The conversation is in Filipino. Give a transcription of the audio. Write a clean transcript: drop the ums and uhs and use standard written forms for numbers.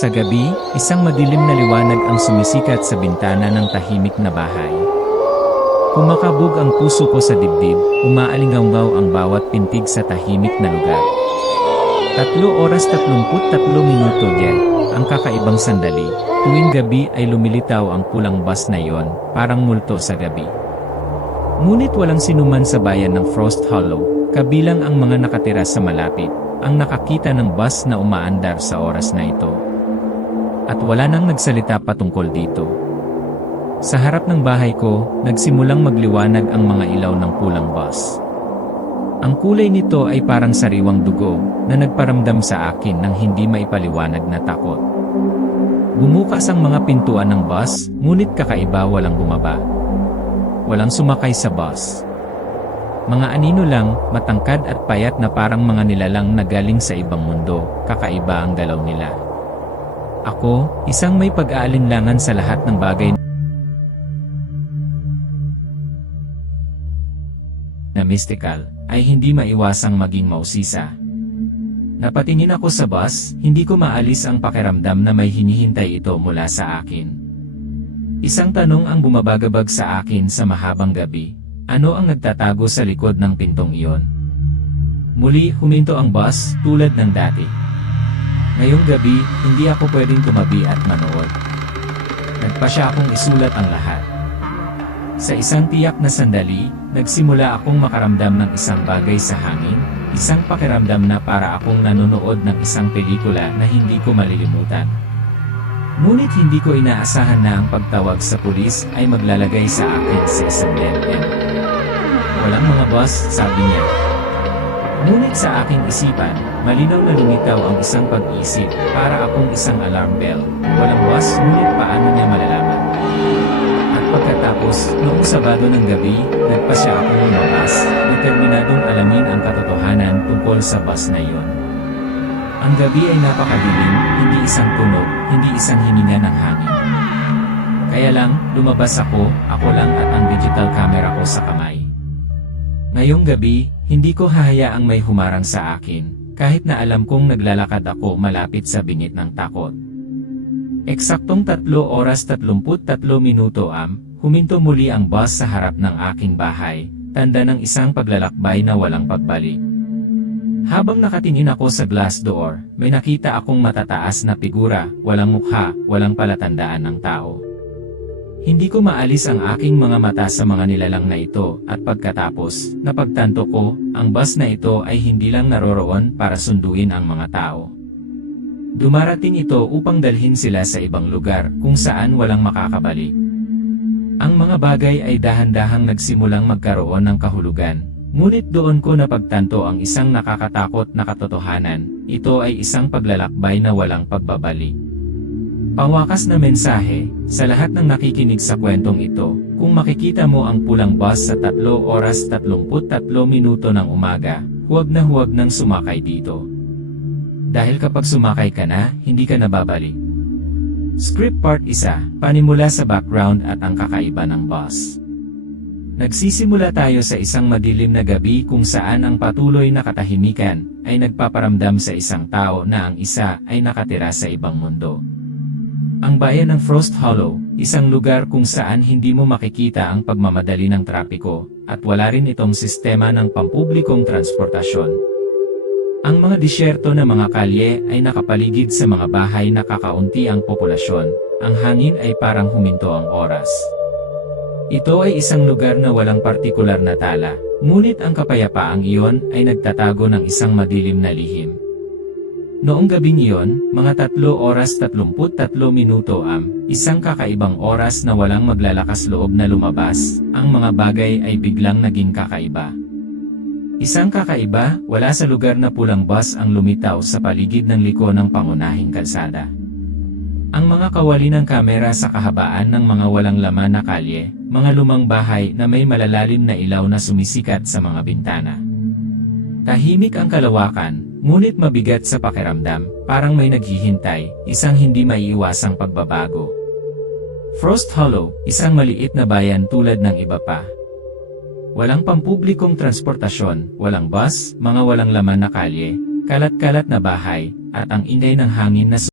Sa gabi, isang madilim na liwanag ang sumisikat sa bintana ng tahimik na bahay. Kumakabog ang puso ko sa dibdib, umaalinggaw ang bawat pintig sa tahimik na lugar. 3:33 yan, ang kakaibang sandali. Tuwing gabi ay lumilitaw ang pulang bus na iyon, parang multo sa gabi. Ngunit walang sinuman sa bayan ng Frost Hollow, kabilang ang mga nakatira sa malapit, ang nakakita ng bus na umaandar sa oras na ito. At wala nang nagsalita patungkol dito. Sa harap ng bahay ko, nagsimulang magliwanag ang mga ilaw ng pulang bus. Ang kulay nito ay parang sariwang dugo, na nagparamdam sa akin ng hindi maipaliwanag na takot. Bumukas ang mga pintuan ng bus, ngunit kakaiba walang bumaba. Walang sumakay sa bus. Mga anino lang, matangkad at payat na parang mga nilalang na galing sa ibang mundo, kakaiba ang galaw nila. Ako, isang may pag-aalinlangan sa lahat ng bagay na mystical, ay hindi maiwasang maging mausisa. Napatingin ako sa bus, hindi ko maalis ang pakiramdam na may hinihintay ito mula sa akin. Isang tanong ang bumabagabag sa akin sa mahabang gabi, ano ang nagtatago sa likod ng pintong iyon? Muli huminto ang bus, tulad ng dati. Ngayong gabi, hindi ako pwedeng tumabi at manood. Nagpasya akong isulat ang lahat. Sa isang tiyak na sandali, nagsimula akong makaramdam ng isang bagay sa hangin, isang pakiramdam na para akong nanonood ng isang pelikula na hindi ko malilimutan. Ngunit hindi ko inaasahan na ang pagtawag sa pulis ay maglalagay sa akin sa isang DMM. Walang mga boss, sabi niya. Ngunit sa aking isipan, malinaw na lumitaw ang isang pag-iisip, para akong isang alarm bell. Walang boss, ngunit paano niya malalaman? At pagkatapos, noong Sabado ng gabi, nagpasya akong lumabas, determinadong alamin ang katotohanan tungkol sa bus na iyon. Ang gabi ay napakadilim, hindi isang tunog, hindi isang hininga ng hangin. Kaya lang, lumabas ako lang at ang digital camera ko sa kamay. Ngayong gabi, hindi ko hahayaang may humarang sa akin, kahit na alam kong naglalakad ako malapit sa bingit ng takot. Eksaktong 3:33 huminto muli ang bus sa harap ng aking bahay, tanda ng isang paglalakbay na walang pagbalik. Habang nakatingin ako sa glass door, may nakita akong matataas na figura, walang mukha, walang palatandaan ng tao. Hindi ko maalis ang aking mga mata sa mga nilalang na ito, at pagkatapos, napagtanto ko, ang bus na ito ay hindi lang naroroon para sunduin ang mga tao. Dumarating ito upang dalhin sila sa ibang lugar, kung saan walang makakabalik. Ang mga bagay ay dahan-dahang nagsimulang magkaroon ng kahulugan, ngunit doon ko napagtanto ang isang nakakatakot na katotohanan, ito ay isang paglalakbay na walang pagbabalik. Pangwakas na mensahe, sa lahat ng nakikinig sa kwentong ito, kung makikita mo ang pulang bus sa 3:33 ng umaga, huwag nang sumakay dito. Dahil kapag sumakay ka na, hindi ka na babalik. Script Part 1, panimula sa background at ang kakaiba ng bus. Nagsisimula tayo sa isang madilim na gabi kung saan ang patuloy na katahimikan ay nagpaparamdam sa isang tao na ang isa ay nakatira sa ibang mundo. Ang bayan ng Frost Hollow, isang lugar kung saan hindi mo makikita ang pagmamadali ng trapiko, at wala rin itong sistema ng pampublikong transportasyon. Ang mga disyerto na mga kalye ay nakapaligid sa mga bahay na kakaunti ang populasyon, ang hangin ay parang huminto ang oras. Ito ay isang lugar na walang partikular na tala, ngunit ang kapayapaang iyon ay nagtatago ng isang madilim na lihim. Noong gabing iyon, mga 3:33 isang kakaibang oras na walang maglalakas loob na lumabas, ang mga bagay ay biglang naging kakaiba. Isang kakaiba, wala sa lugar na pulang bus ang lumitaw sa paligid ng liko ng pangunahing kalsada. Ang mga kawali ng kamera sa kahabaan ng mga walang laman na kalye, mga lumang bahay na may malalalim na ilaw na sumisikat sa mga bintana. Tahimik ang kalawakan, ngunit mabigat sa pakiramdam, parang may naghihintay, isang hindi maiiwasang pagbabago. Frost Hollow, isang maliit na bayan tulad ng iba pa. Walang pampublikong transportasyon, walang bus, mga walang laman na kalye, kalat-kalat na bahay, at ang ingay ng hangin na